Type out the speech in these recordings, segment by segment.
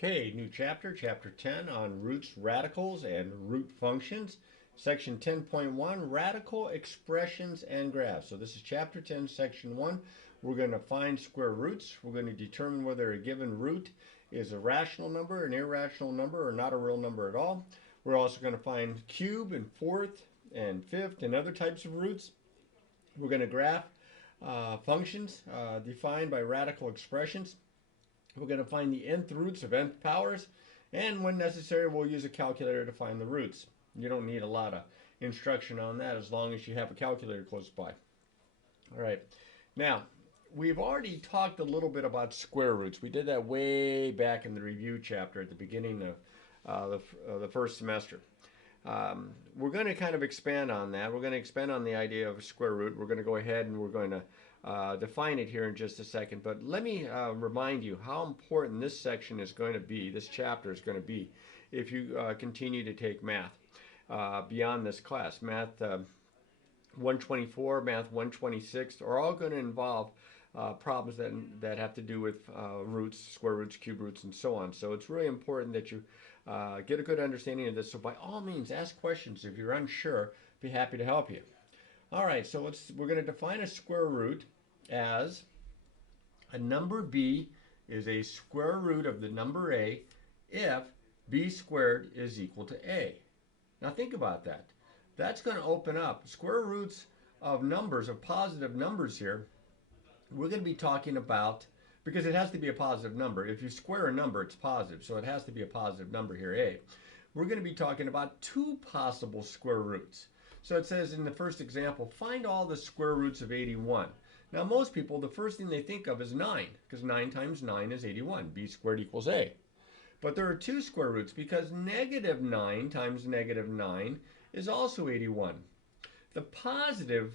Okay, new chapter, chapter 10 on roots, radicals, and root functions. Section 10.1, radical expressions and graphs. So this is chapter 10, section 1. We're going to find square roots. We're going to determine whether a given root is a rational number, an irrational number, or not a real number at all. We're also going to find cube and fourth and fifth and other types of roots. We're going to graph functions defined by radical expressions. We're going to find the nth roots of nth powers, and when necessary, we'll use a calculator to find the roots. You don't need a lot of instruction on that as long as you have a calculator close by. All right. Now, we've already talked a little bit about square roots. We did that way back in the review chapter at the beginning of the first semester. We're going to kind of expand on that. We're going to expand on the idea of a square root. We're going to go ahead and we're going to define it here in just a second. But let me remind you how important this section is going to be, this chapter is going to be, if you continue to take math beyond this class. Math 124, Math 126 are all going to involve problems that have to do with roots, square roots, cube roots, and so on. So it's really important that you get a good understanding of this. So by all means, ask questions. If you're unsure, be happy to help you. All right, so we're going to define a square root as a number b is a square root of the number a if b squared is equal to a. Now think about that. That's going to open up square roots of numbers, of positive numbers here. We're going to be talking about, because it has to be a positive number. If you square a number, it's positive, so it has to be a positive number here, a. We're going to be talking about two possible square roots. So it says in the first example, find all the square roots of 81. Now most people, the first thing they think of is 9, because 9 times 9 is 81. B squared equals a. But there are two square roots, because negative 9 times negative 9 is also 81. The positive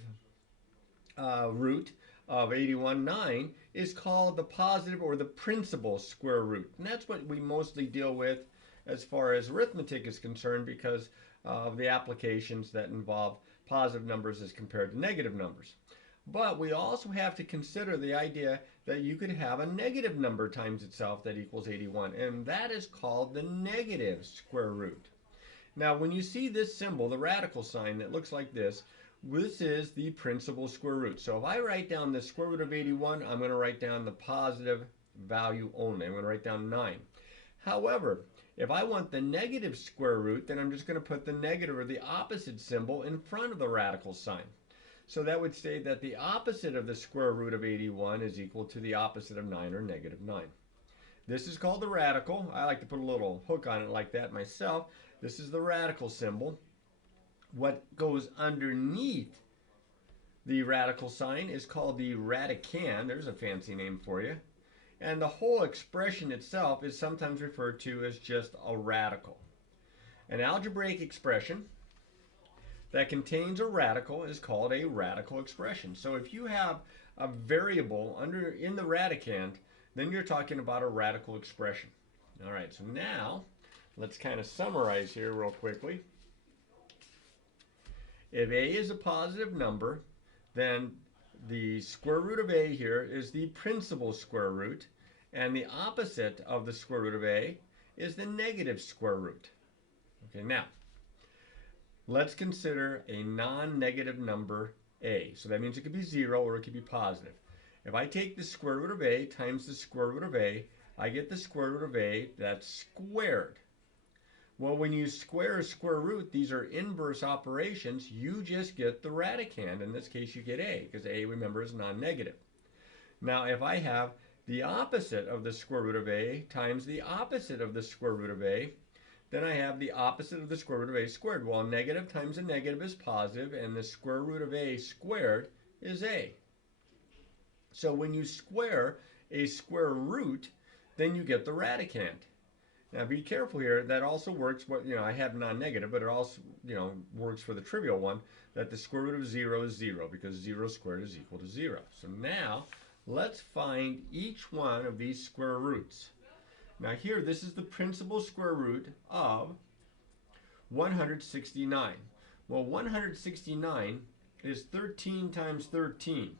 root of 81, 9, is called the positive or the principal square root. And that's what we mostly deal with as far as arithmetic is concerned, because of the applications that involve positive numbers as compared to negative numbers. But we also have to consider the idea that you could have a negative number times itself that equals 81, and that is called the negative square root. Now when you see this symbol, the radical sign that looks like this is the principal square root. So if I write down the square root of 81, I'm going to write down the positive value only. I'm going to write down 9. However, if I want the negative square root, then I'm just going to put the negative or the opposite symbol in front of the radical sign. So that would say that the opposite of the square root of 81 is equal to the opposite of 9, or negative 9. This is called the radical. I like to put a little hook on it like that myself. This is the radical symbol. What goes underneath the radical sign is called the radicand. There's a fancy name for you. And the whole expression itself is sometimes referred to as just a radical. An algebraic expression that contains a radical is called a radical expression. So if you have a variable in the radicand, then you're talking about a radical expression. All right, so now let's kind of summarize here real quickly. If a is a positive number, then the square root of a here is the principal square root, and the opposite of the square root of a is the negative square root. Okay, now let's consider a non-negative number a. So that means it could be 0 or it could be positive. If I take the square root of a times the square root of a, I get the square root of a that's squared. Well, when you square a square root, these are inverse operations. You just get the radicand. In this case, you get a, because a, remember, is non-negative. Now, if I have the opposite of the square root of a times the opposite of the square root of a, then I have the opposite of the square root of a squared. Well, negative times a negative is positive, and the square root of a squared is a. So when you square a square root, then you get the radicand. Now be careful here, that also works, I have non-negative, but it also, works for the trivial one, that the square root of 0 is 0, because 0 squared is equal to 0. So now, let's find each one of these square roots. Now here, this is the principal square root of 169. Well, 169 is 13 times 13.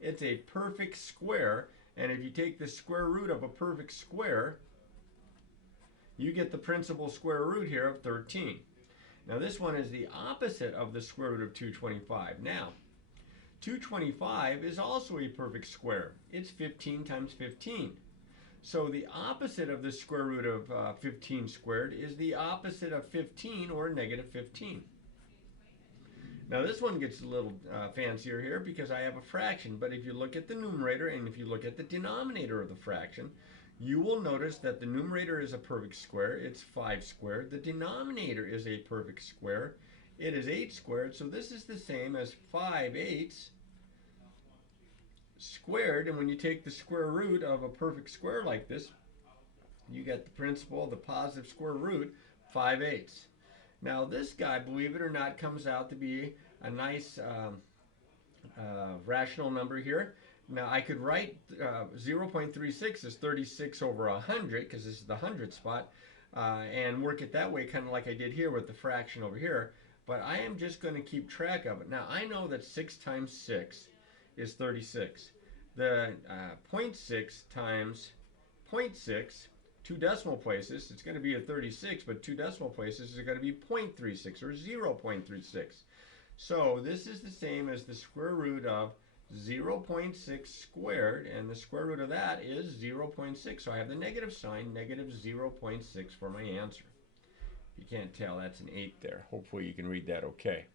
It's a perfect square, and if you take the square root of a perfect square, you get the principal square root here of 13. Now this one is the opposite of the square root of 225. Now, 225 is also a perfect square. It's 15 times 15. So the opposite of the square root of 15 squared is the opposite of 15, or negative 15. Now this one gets a little fancier here because I have a fraction, but if you look at the numerator and if you look at the denominator of the fraction, you will notice that the numerator is a perfect square. It's 5 squared. The denominator is a perfect square. It is 8 squared, so this is the same as 5/8 squared. And when you take the square root of a perfect square like this, you get the principal, the positive square root, 5/8. Now this guy, believe it or not, comes out to be a nice rational number here. Now I could write 0.36 as 36 over 100, because this is the 100 spot, and work it that way, kind of like I did here with the fraction over here. But I am just going to keep track of it. Now I know that 6 times 6 is 36. The 0.6 times 0.6, 2 decimal places, it's going to be a 36, but 2 decimal places is going to be 0.36 or 0.36. So this is the same as the square root of 0.6 squared, and the square root of that is 0.6. So I have the negative sign, negative 0.6 for my answer. If you can't tell, that's an 8 there. Hopefully you can read that okay.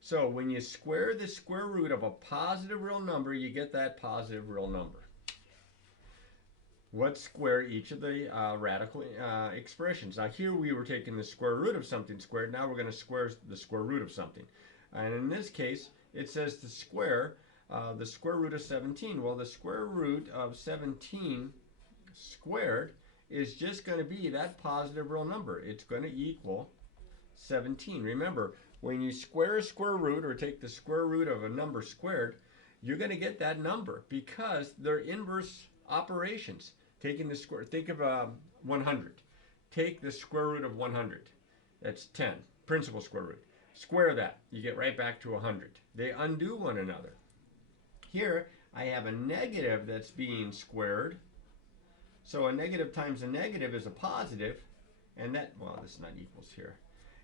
So when you square the square root of a positive real number, you get that positive real number. Let's square each of the radical expressions. Now here we were taking the square root of something squared. Now we're going to square the square root of something. And in this case, it says to square the square root of 17. Well, the square root of 17 squared is just going to be that positive real number. It's going to equal 17. Remember, when you square a square root or take the square root of a number squared, you're going to get that number because they're inverse operations. Taking the square, think of 100. Take the square root of 100. That's 10, principal square root. Square that, you get right back to 100. They undo one another. Here, I have a negative that's being squared. So a negative times a negative is a positive, and that, well, this is not equals here.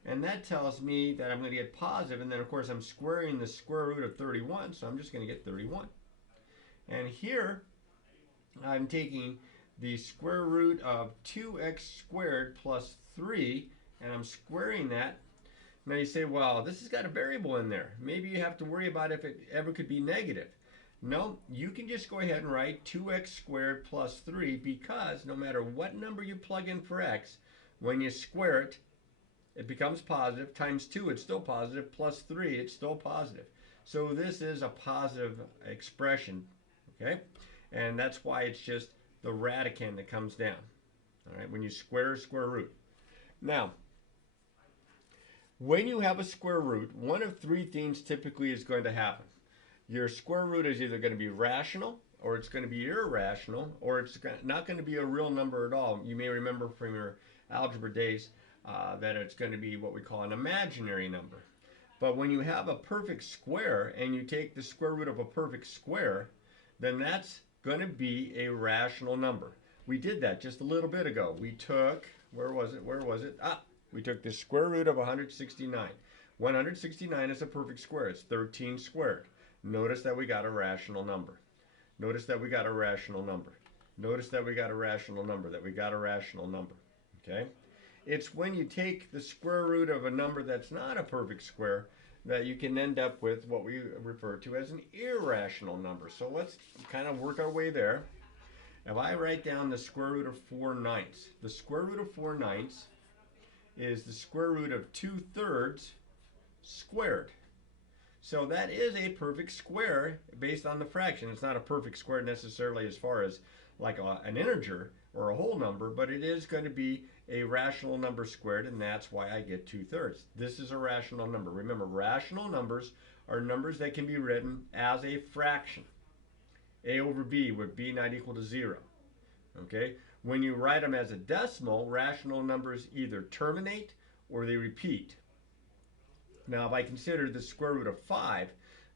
And that tells me that I'm going to get positive, and then of course I'm squaring the square root of 31, so I'm just going to get 31. And here, I'm taking the square root of 2x squared plus 3, and I'm squaring that. Now you say, well, this has got a variable in there. Maybe you have to worry about if it ever could be negative. No, you can just go ahead and write 2x squared plus 3, because no matter what number you plug in for x, when you square it, it becomes positive. Times 2, it's still positive. Plus 3, it's still positive. So this is a positive expression, okay? And that's why it's just the radicand that comes down, all right, when you square a square root. Now, when you have a square root, one of 3 things typically is going to happen. Your square root is either going to be rational, or it's going to be irrational, or it's not going to be a real number at all. You may remember from your algebra days that it's going to be what we call an imaginary number. But when you have a perfect square and you take the square root of a perfect square, then that's going to be a rational number. We did that just a little bit ago. We took, where was it? We took the square root of 169. 169 is a perfect square. It's 13 squared. Notice that we got a rational number. Notice that we got a rational number. Notice that we got a rational number, that we got a rational number. Okay? It's when you take the square root of a number that's not a perfect square that you can end up with what we refer to as an irrational number. So let's kind of work our way there. If I write down the square root of 4/9, the square root of 4/9 is the square root of 2/3 squared. So that is a perfect square based on the fraction. It's not a perfect square necessarily as far as like an integer or a whole number, but it is going to be a rational number squared, and that's why I get 2/3. This is a rational number. Remember, rational numbers are numbers that can be written as a fraction. A over b, with b not equal to 0. Okay? When you write them as a decimal, rational numbers either terminate or they repeat. Now, if I consider the square root of 5,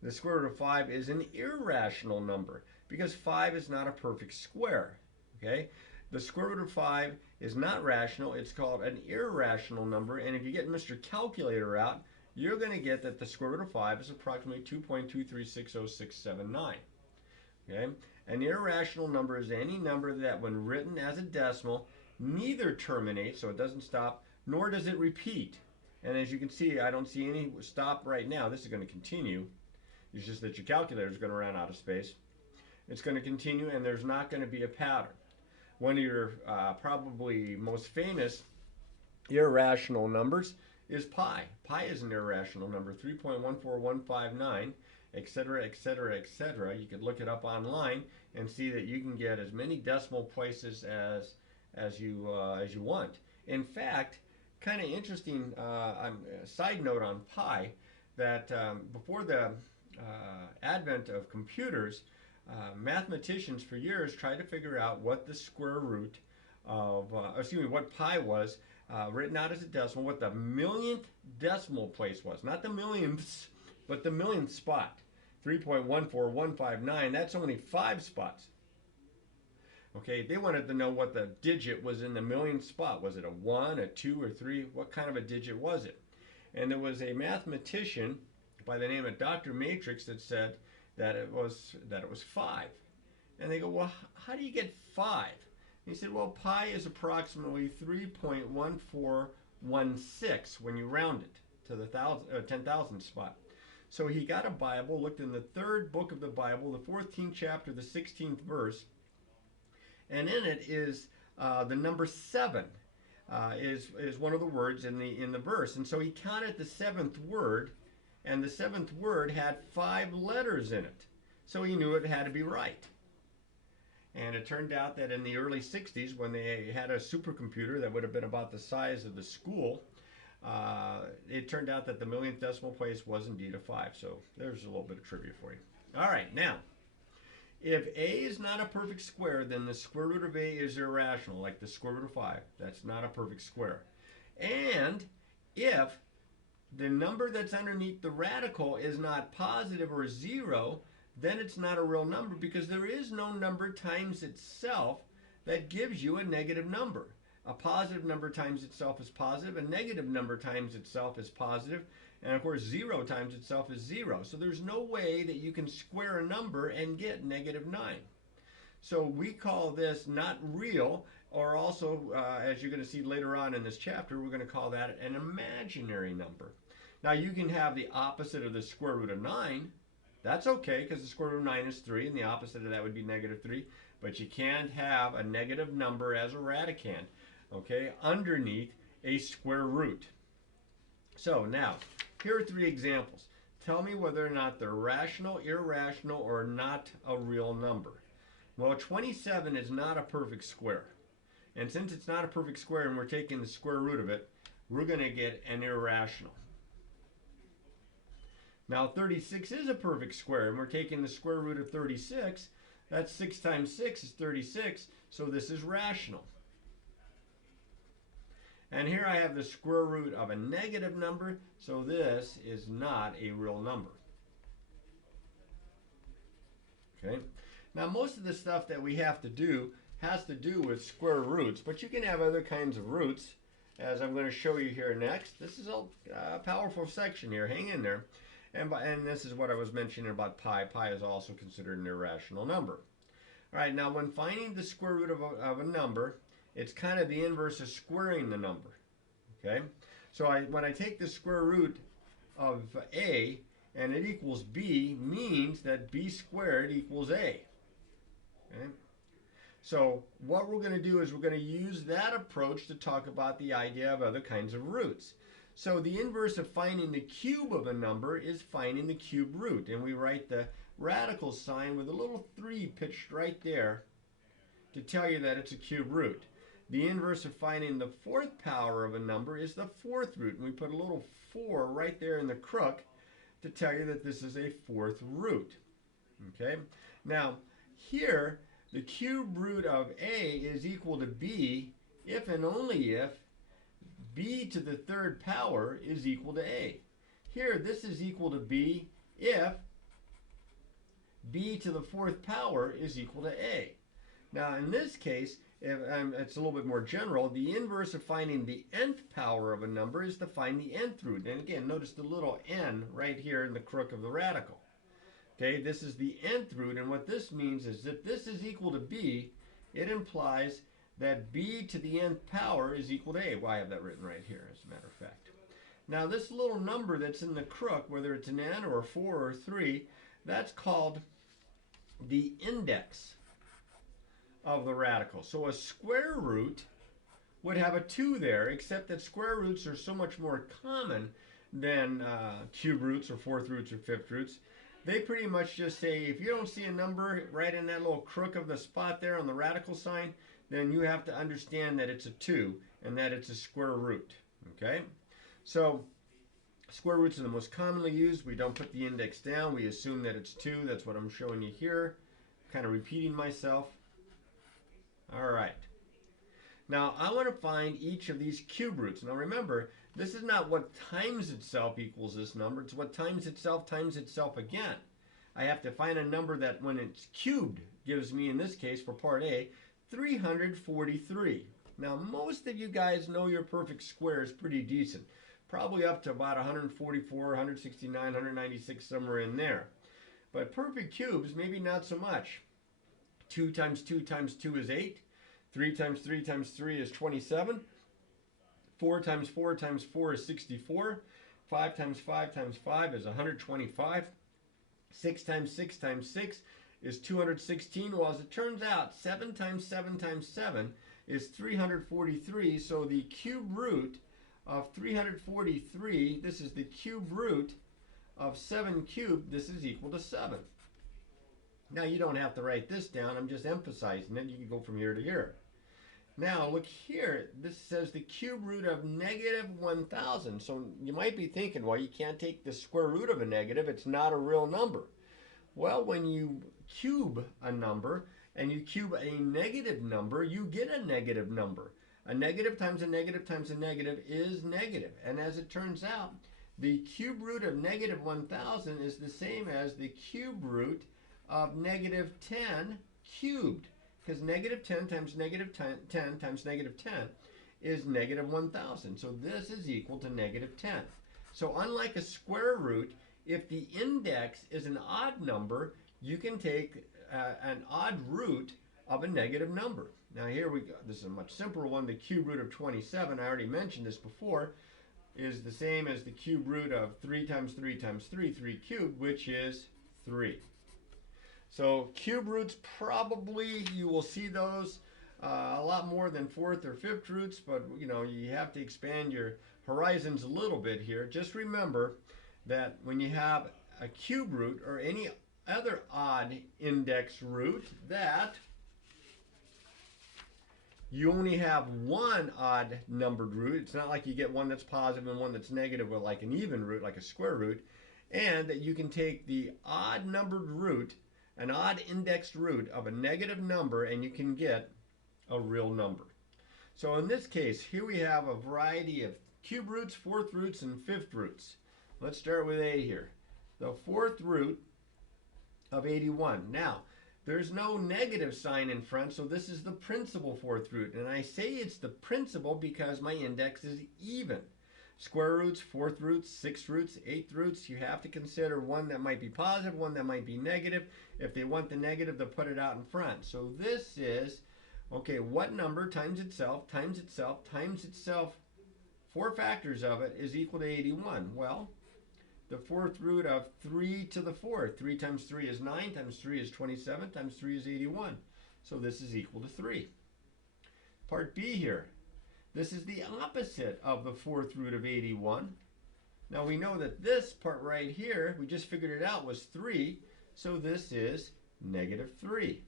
the square root of 5 is an irrational number because 5 is not a perfect square. Okay? the square root of 5 is not rational. It's called an irrational number. And if you get Mr. Calculator out, you're going to get that the square root of 5 is approximately 2.2360679. Okay? An irrational number is any number that, when written as a decimal, neither terminates, so it doesn't stop, nor does it repeat. And as you can see, I don't see any stop right now. This is going to continue. It's just that your calculator is going to run out of space. It's going to continue, and there's not going to be a pattern. One of your probably most famous irrational numbers is pi. Pi is an irrational number, 3.14159, etc., etc., etc. You could look it up online and see that you can get as many decimal places as you want. In fact, kind of interesting side note on pi, that before the advent of computers, mathematicians for years tried to figure out what the square root of, what pi was, written out as a decimal, what the millionth decimal place was. Not the millionths, but the millionth spot. 3.14159, that's only 5 spots. Okay, they wanted to know what the digit was in the millionth spot. Was it a 1, a 2, or 3? What kind of a digit was it? And there was a mathematician by the name of Dr. Matrix that said that it was 5. And they go, well, how do you get 5? And he said, well, pi is approximately 3.1416 when you round it to the 10,000 spot. So he got a Bible, looked in the 3rd book of the Bible, the 14th chapter, the 16th verse, and in it is the number 7 is one of the words in the verse. And so he counted the 7th word, and the 7th word had 5 letters in it. So he knew it had to be right. And it turned out that in the early 60s, when they had a supercomputer that would have been about the size of the school, it turned out that the millionth decimal place was indeed a 5. So there's a little bit of trivia for you. All right, now, if a is not a perfect square, then the square root of a is irrational, like the square root of 5. That's not a perfect square. And if the number that's underneath the radical is not positive or 0, then it's not a real number, because there is no number times itself that gives you a negative number. A positive number times itself is positive, a negative number times itself is positive, and of course 0 times itself is 0. So there's no way that you can square a number and get -9. So we call this not real, or also, as you're going to see later on in this chapter, we're going to call that an imaginary number. Now you can have the opposite of the square root of 9. That's okay, because the square root of 9 is 3, and the opposite of that would be -3. But you can't have a negative number as a radicand, okay, underneath a square root. So now, here are 3 examples. Tell me whether or not they're rational, irrational, or not a real number. Well, 27 is not a perfect square. And since it's not a perfect square and we're taking the square root of it, we're going to get an irrational. Now 36 is a perfect square, and we're taking the square root of 36. That's 6 times 6 is 36, so this is rational. And here I have the square root of a negative number, so this is not a real number. Okay? Now most of the stuff that we have to do has to do with square roots, but you can have other kinds of roots, as I'm going to show you here next. This is a powerful section here. Hang in there. And this is what I was mentioning about pi. Pi is also considered an irrational number. All right, now when finding the square root of a number, it's kind of the inverse of squaring the number. Okay? So when I take the square root of a and it equals b, means that b squared equals a. Okay? So what we're going to do is we're going to use that approach to talk about the idea of other kinds of roots. So the inverse of finding the cube of a number is finding the cube root. And we write the radical sign with a little 3 pitched right there to tell you that it's a cube root. The inverse of finding the 4th power of a number is the 4th root. And we put a little 4 right there in the crook to tell you that this is a 4th root. Okay? Now, here, the cube root of a is equal to b if and only if b to the 3rd power is equal to a. Here, this is equal to b if b to the 4th power is equal to a. Now, in this case, it's a little bit more general, the inverse of finding the nth power of a number is to find the nth root. And again, notice the little n right here in the crook of the radical. Okay, this is the nth root, and what this means is that this is equal to b. It implies that b to the nth power is equal to a. Well, I have that written right here, as a matter of fact. Now, this little number that's in the crook, whether it's an n or a 4 or a 3, that's called the index of the radical. So a square root would have a 2 there, except that square roots are so much more common than cube roots or fourth roots or fifth roots. They pretty much just say, if you don't see a number right in that little crook of the spot there on the radical sign, then you have to understand that it's a 2 and that it's a square root. Okay? So square roots are the most commonly used. We don't put the index down. We assume that it's 2. That's what I'm showing you here. Kind of repeating myself. All right. Now, I want to find each of these cube roots. Now, remember, this is not what times itself equals this number. It's what times itself again. I have to find a number that, when it's cubed, gives me, in this case, for part A, 343. Now, most of you guys know your perfect square is pretty decent. Probably up to about 144, 169, 196, somewhere in there. But perfect cubes, maybe not so much. 2 times 2 times 2 is 8. 3 times 3 times 3 is 27. 4 times 4 times 4 is 64. 5 times 5 times 5 is 125. 6 times 6 times 6 is 216. Well, as it turns out, 7 times 7 times 7 is 343. So the cube root of 343, this is the cube root of 7 cubed, this is equal to 7. Now, you don't have to write this down. I'm just emphasizing it. You can go from here to here. Now, look here. This says the cube root of negative 1,000. So you might be thinking, well, you can't take the square root of a negative. It's not a real number. Well, when you cube a number and you cube a negative number, you get a negative number. A negative times a negative times a negative is negative. And as it turns out, the cube root of negative 1,000 is the same as the cube root of negative 10 cubed, because negative 10 times negative 10 times negative 10 is negative 1,000. So this is equal to negative 10. So unlike a square root, if the index is an odd number, you can take an odd root of a negative number. Now here we go. This is a much simpler one. The cube root of 27, I already mentioned this before, is the same as the cube root of 3 times 3 times 3, 3 cubed, which is 3. So cube roots, probably you will see those a lot more than fourth or fifth roots, but you know, you have to expand your horizons a little bit here. Just remember that when you have a cube root or any other odd index root, that you only have one odd numbered root. It's not like you get one that's positive and one that's negative, or like an even root, like a square root, and that you can take the odd numbered root, an odd indexed root of a negative number, and you can get a real number. So in this case, here we have a variety of cube roots, fourth roots, and fifth roots. Let's start with A here. The fourth root of 81. Now, there's no negative sign in front, so this is the principal fourth root. And I say it's the principal because my index is even. Square roots, fourth roots, sixth roots, eighth roots, you have to consider one that might be positive, one that might be negative. If they want the negative, they'll put it out in front. So this is, okay, what number times itself, times itself, times itself, 4 factors of it is equal to 81? Well, the fourth root of 3 to the fourth. 3 times 3 is 9, times 3 is 27, times 3 is 81. So this is equal to 3. Part B here. This is the opposite of the fourth root of 81. Now we know that this part right here, we just figured it out, was 3. So this is negative 3.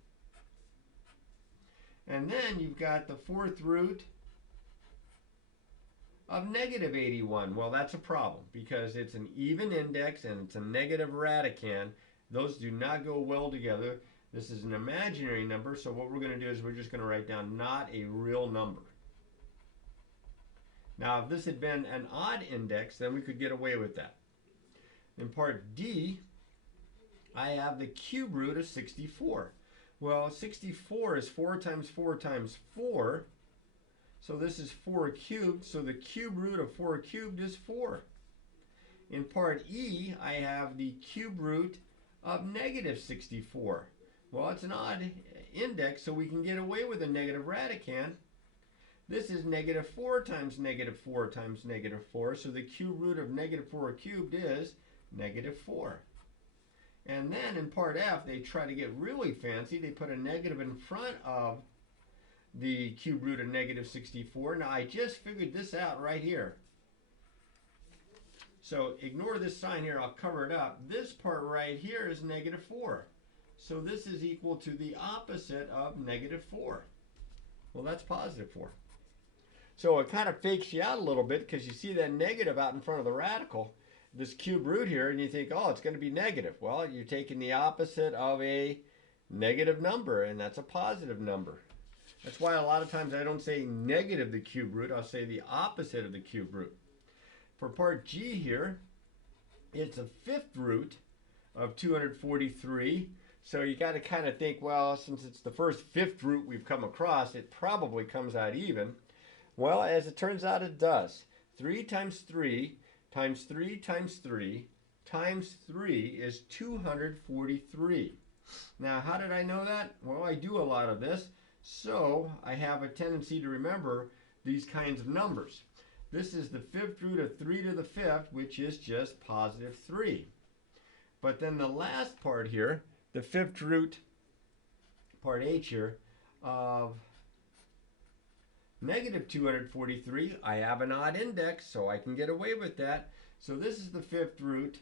And then you've got the fourth root of negative 81. Well, that's a problem because it's an even index and it's a negative radicand. Those do not go well together. This is an imaginary number, so what we're going to do is we're just going to write down not a real number. Now, if this had been an odd index, then we could get away with that. In part D, I have the cube root of 64. Well, 64 is 4 times 4 times 4. So this is 4 cubed. So the cube root of 4 cubed is 4. In part E, I have the cube root of negative 64. Well, it's an odd index, so we can get away with a negative radicand. This is negative 4 times negative 4 times negative 4. So the cube root of negative 4 cubed is negative 4. And then in part F, they try to get really fancy. They put a negative in front of the cube root of negative 64. Now, I just figured this out right here. So ignore this sign here. I'll cover it up. This part right here is negative 4. So this is equal to the opposite of negative 4. Well, that's positive 4. So it kind of fakes you out a little bit because you see that negative out in front of the radical, this cube root here, and you think, oh, it's going to be negative. Well, you're taking the opposite of a negative number, and that's a positive number. That's why a lot of times I don't say negative the cube root. I'll say the opposite of the cube root. For part G here, it's a fifth root of 243. So you got to kind of think, well, since it's the first fifth root we've come across, it probably comes out even. Well, as it turns out, it does. 3 times 3 times 3 times 3 times 3 is 243. Now, how did I know that? Well, I do a lot of this, so I have a tendency to remember these kinds of numbers. This is the fifth root of 3 to the fifth, which is just positive 3. But then the last part here, the fifth root, part H here, of negative 243, I have an odd index, so I can get away with that. So this is the fifth root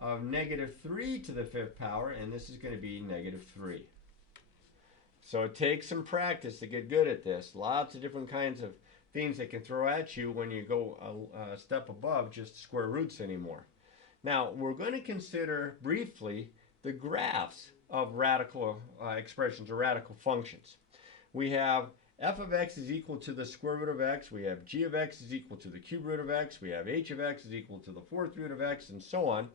of negative 3 to the fifth power, and this is going to be negative 3. So it takes some practice to get good at this. Lots of different kinds of things they can throw at you when you go a step above just square roots anymore. Now, we're going to consider briefly the graphs of radical expressions or radical functions. We have f of x is equal to the square root of x. We have g of x is equal to the cube root of x. We have h of x is equal to the fourth root of x, and so on.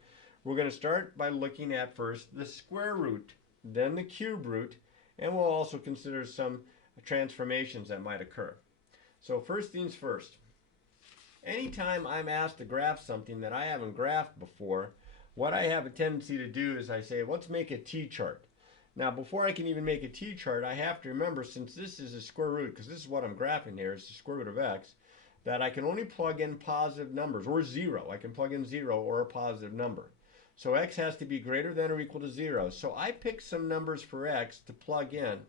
We're going to start by looking at first the square root, then the cube root, and we'll also consider some transformations that might occur. So first things first. Anytime I'm asked to graph something that I haven't graphed before, what I have a tendency to do is I say, let's make a t-chart. Now, before I can even make a t-chart, I have to remember, since this is a square root, because this is what I'm graphing here, is the square root of x, that I can only plug in positive numbers, or 0. I can plug in 0 or a positive number. So x has to be greater than or equal to 0. So I pick some numbers for x to plug in.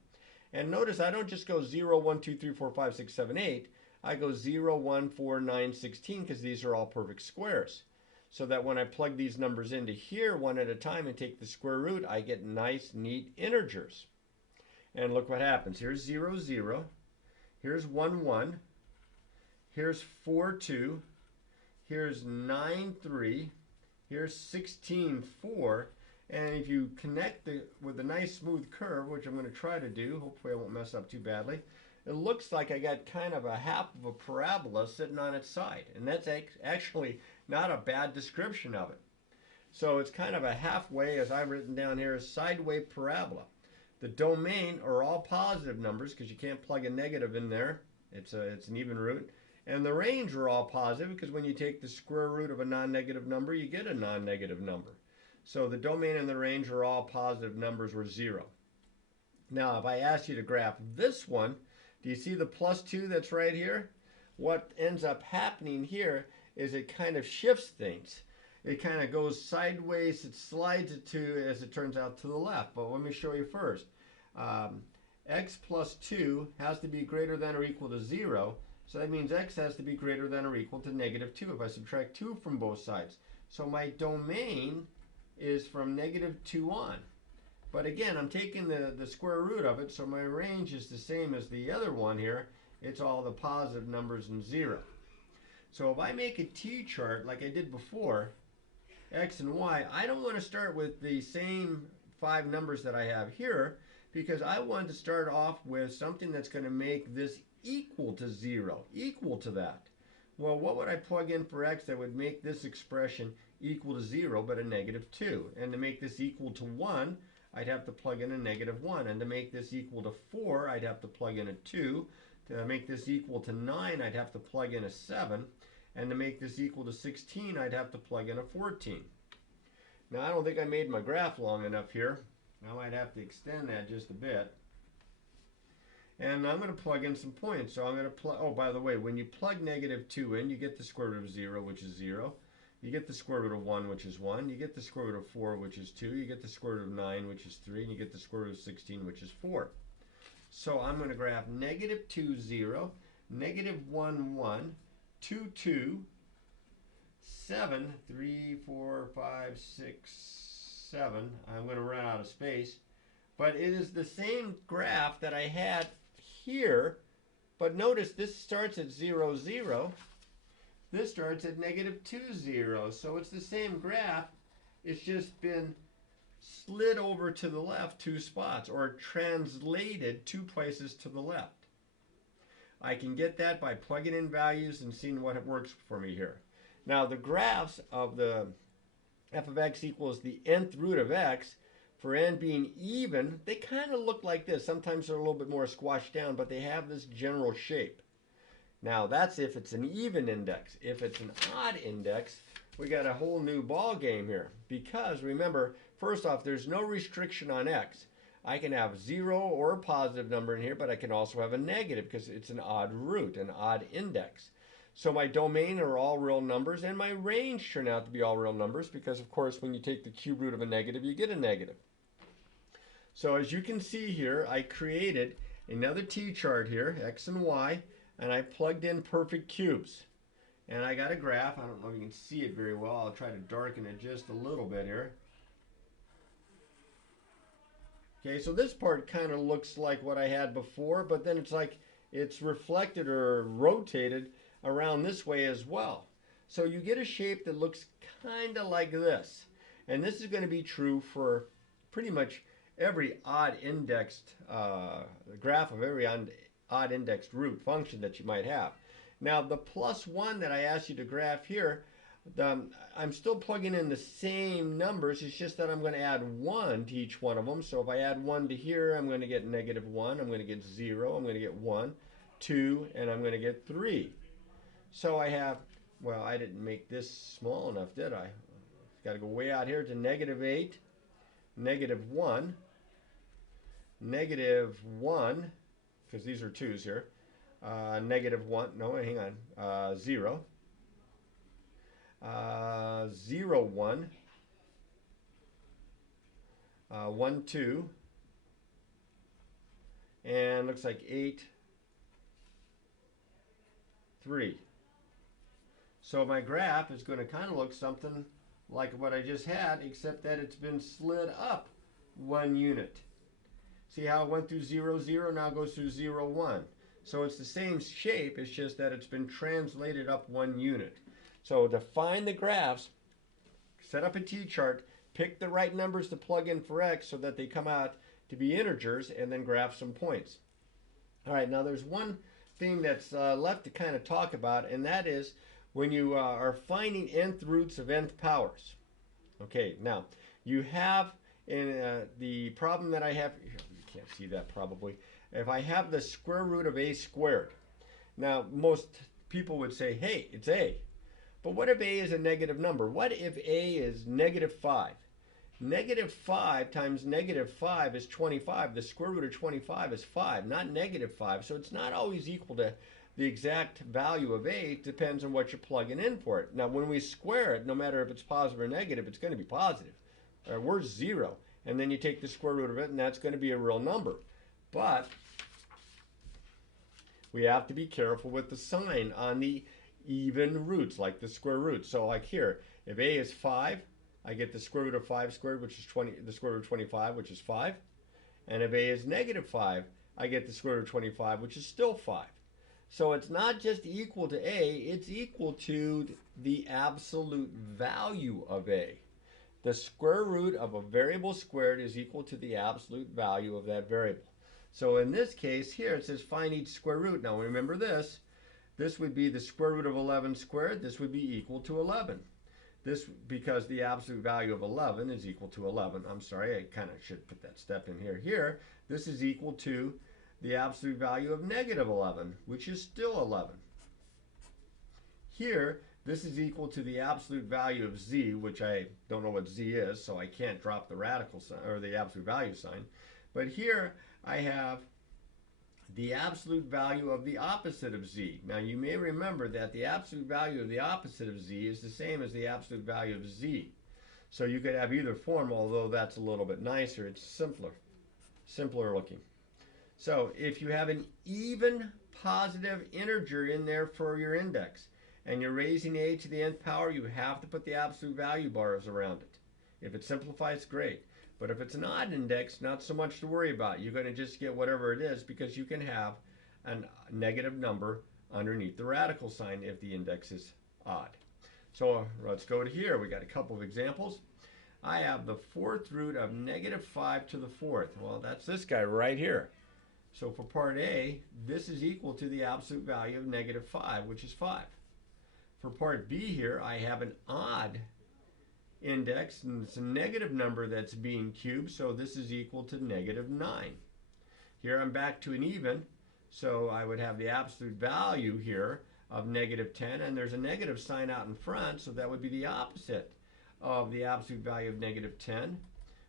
And notice I don't just go 0, 1, 2, 3, 4, 5, 6, 7, 8. I go 0, 1, 4, 9, 16, because these are all perfect squares. So that when I plug these numbers into here one at a time and take the square root, I get nice, neat integers. And look what happens. Here's 0, 0. Here's 1, 1. Here's 4, 2. Here's 9, 3. Here's 16, 4. And if you connect with a nice smooth curve, which I'm going to try to do, hopefully I won't mess up too badly, it looks like I got kind of a half of a parabola sitting on its side. And that's actually not a bad description of it. So it's kind of a halfway, as I've written down here, a sideways parabola. The domain are all positive numbers because you can't plug a negative in there. It's an even root. And the range are all positive because when you take the square root of a non-negative number, you get a non-negative number. So the domain and the range are all positive numbers or 0. Now, if I ask you to graph this one, do you see the plus 2 that's right here? What ends up happening here is it kind of shifts things. It kind of goes sideways, it slides it to, as it turns out, to the left. But let me show you first. X plus 2 has to be greater than or equal to 0. So that means x has to be greater than or equal to negative 2 if I subtract 2 from both sides. So my domain is from negative 2 on. But again, I'm taking the square root of it, so my range is the same as the other one here. It's all the positive numbers and 0. So if I make a t-chart like I did before, x and y, I don't want to start with the same 5 numbers that I have here, because I want to start off with something that's going to make this equal to 0, equal to that. Well, what would I plug in for x that would make this expression equal to 0 but a negative 2? And to make this equal to 1, I'd have to plug in a -1. And to make this equal to 4, I'd have to plug in a 2. To make this equal to 9, I'd have to plug in a 7. And to make this equal to 16, I'd have to plug in a 14. Now, I don't think I made my graph long enough here. I might have to extend that just a bit. And I'm going to plug in some points. So I'm going to plug, oh, by the way, when you plug -2 in, you get the square root of 0, which is 0. You get the square root of 1, which is 1. You get the square root of 4, which is 2. You get the square root of 9, which is 3. And you get the square root of 16, which is 4. So I'm going to graph -2, 0, -1, 1, 2, 2, 7, 3, 4, 5, 6, 7. I'm going to run out of space. But it is the same graph that I had here. But notice this starts at 0, 0. This starts at -2, 0. So it's the same graph. It's just been slid over to the left 2 spots, or translated 2 places to the left. I can get that by plugging in values and seeing what works for me here. Now the graphs of the f of x equals the nth root of x, for n being even, they kind of look like this. Sometimes they're a little bit more squashed down, but they have this general shape. Now that's if it's an even index. If it's an odd index, we got a whole new ball game here. Because remember, first off, there's no restriction on x. I can have 0 or a positive number in here, but I can also have a negative because it's an odd root, an odd index. So my domain are all real numbers, and my range turn out to be all real numbers because, of course, when you take the cube root of a negative, you get a negative. So as you can see here, I created another t-chart here, x and y, and I plugged in perfect cubes. And I got a graph. I don't know if you can see it very well. I'll try to darken it just a little bit here. Okay, so this part kind of looks like what I had before, but then it's like it's reflected or rotated around this way as well. So you get a shape that looks kind of like this. And this is going to be true for pretty much every odd indexed graph of every odd indexed root function that you might have. Now the +1 that I asked you to graph here, I'm still plugging in the same numbers. It's just that I'm going to add 1 to each one of them. So if I add 1 to here, I'm going to get -1. I'm going to get 0. I'm going to get 1, 2, and I'm going to get 3. So I have, well, I didn't make this small enough, did I? Got to go way out here to -8, -1, -1, because these are 2's here. -1, no, hang on, 0, 0, 1, 1, 2, and looks like 8, 3. So my graph is going to kind of look something like what I just had, except that it's been slid up 1 unit. See how it went through 0, 0, now it goes through 0, 1. So it's the same shape, it's just that it's been translated up 1 unit. So to find the graphs, set up a t-chart, pick the right numbers to plug in for x so that they come out to be integers, and then graph some points. All right, now there's one thing that's left to kind of talk about, and that is when you are finding nth roots of nth powers. Okay, now you have in the problem that I have, you can't see that probably, if I have the square root of a squared. Now most people would say, hey, it's a. But what if a is a negative number? What if a is -5? -5 times -5 is 25. The square root of 25 is 5, not -5. So it's not always equal to the exact value of a. It depends on what you're plugging in for it. Now when we square it, no matter if it's positive or negative, it's going to be positive. Where's 0? And then you take the square root of it, and that's going to be a real number. But we have to be careful with the sign on the even roots, like the square root. So like here, if a is 5, I get the square root of 5 squared, which is 20, the square root of 25, which is 5. And if a is -5, I get the square root of 25, which is still 5. So it's not just equal to a, it's equal to the absolute value of a. The square root of a variable squared is equal to the absolute value of that variable. So in this case here, it says find each square root. Now remember this. This would be the square root of 11 squared. This would be equal to 11. This because the absolute value of 11 is equal to 11. I'm sorry, I kind of should put that step in here. Here, this is equal to the absolute value of negative 11, which is still 11. Here, this is equal to the absolute value of z, which I don't know what z is, so I can't drop the radical sign or the absolute value sign. But here I have the absolute value of the opposite of z. Now you may remember that the absolute value of the opposite of z is the same as the absolute value of z. So you could have either form, although that's a little bit nicer. It's simpler looking. So if you have an even positive integer in there for your index, and you're raising a to the nth power, you have to put the absolute value bars around it. If it simplifies, great. But if it's an odd index, not so much to worry about. You're going to just get whatever it is because you can have a negative number underneath the radical sign if the index is odd. So let's go to here. We got a couple of examples. I have the fourth root of negative 5 to the fourth. Well, that's this guy right here. So for part A, this is equal to the absolute value of negative 5, which is 5. For part B here, I have an odd index, and it's a negative number that's being cubed, so this is equal to negative 9. Here I'm back to an even, so I would have the absolute value here of negative 10, and there's a negative sign out in front, so that would be the opposite of the absolute value of negative 10,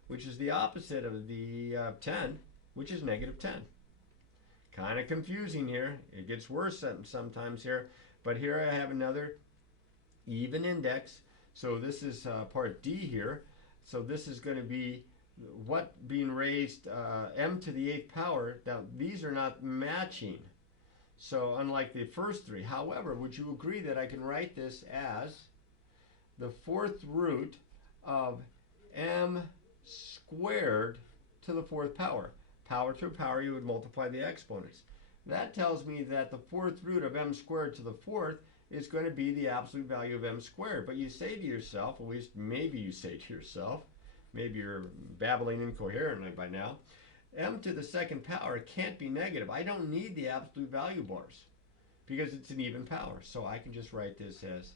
which is the opposite of the 10, which is negative 10. Kind of confusing here. It gets worse sometimes here, but here I have another even index. So this is part D here. So this is going to be what being raised m to the 8th power. Now these are not matching. So unlike the first three. However, would you agree that I can write this as the fourth root of m squared to the 4th power? Power to a power, you would multiply the exponents. That tells me that the fourth root of m squared to the 4th is going to be the absolute value of m squared. But you say to yourself, at least maybe you say to yourself, maybe you're babbling incoherently by now, m to the 2nd power can't be negative. I don't need the absolute value bars because it's an even power. So I can just write this as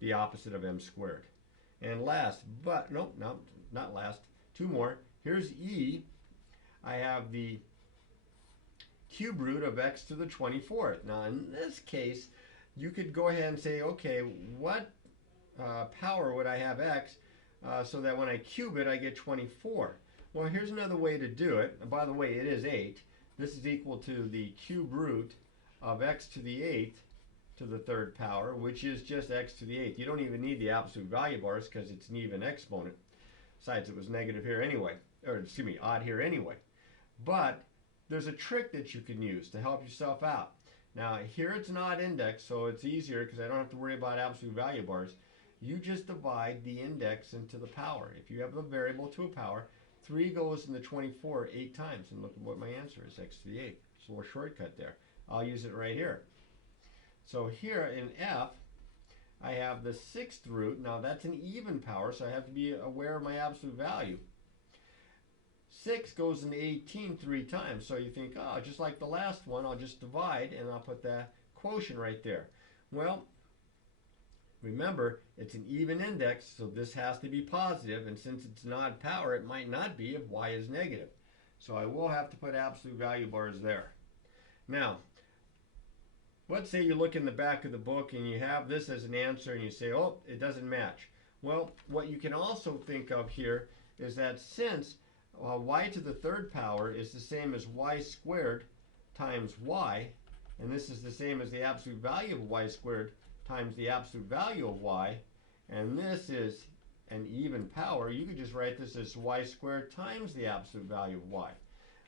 the opposite of m squared. And last, but nope, no, not last, two more. Here's e. I have the cube root of x to the 24th. Now in this case, you could go ahead and say, okay, what power would I have x so that when I cube it, I get 24? Well, here's another way to do it. And by the way, it is 8. This is equal to the cube root of x to the 8th to the 3rd power, which is just x to the 8th. You don't even need the absolute value bars because it's an even exponent. Besides, it was negative here anyway, or excuse me, odd here anyway. But there's a trick that you can use to help yourself out. Now here it's an odd index, so it's easier because I don't have to worry about absolute value bars. You just divide the index into the power. If you have a variable to a power, 3 goes in the 24 8 times, and look at what my answer is, x to the 8th. It's a little shortcut there. I'll use it right here. So here in F, I have the 6th root. Now that's an even power, so I have to be aware of my absolute value. 6 goes into 18 3 times. So you think, oh, just like the last one, I'll just divide and I'll put the quotient right there. Well, remember, it's an even index, so this has to be positive, and since it's an odd power, it might not be if y is negative. So I will have to put absolute value bars there. Now, let's say you look in the back of the book and you have this as an answer and you say, oh, it doesn't match. Well, what you can also think of here is that since y to the 3rd power is the same as y squared times y, and this is the same as the absolute value of y squared times the absolute value of y, and this is an even power, you could just write this as y squared times the absolute value of y.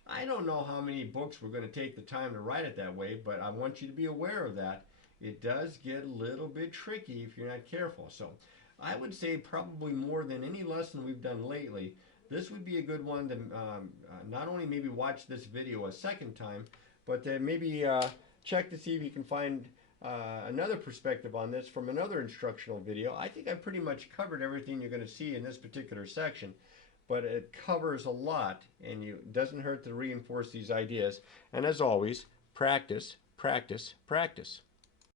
I don't know how many books we're going to take the time to write it that way, but I want you to be aware of that. It does get a little bit tricky if you're not careful. So I would say probably more than any lesson we've done lately, this would be a good one to not only maybe watch this video a second time, but to maybe check to see if you can find another perspective on this from another instructional video. I think I pretty much covered everything you're going to see in this particular section, but it covers a lot, and it doesn't hurt to reinforce these ideas. And as always, practice, practice, practice.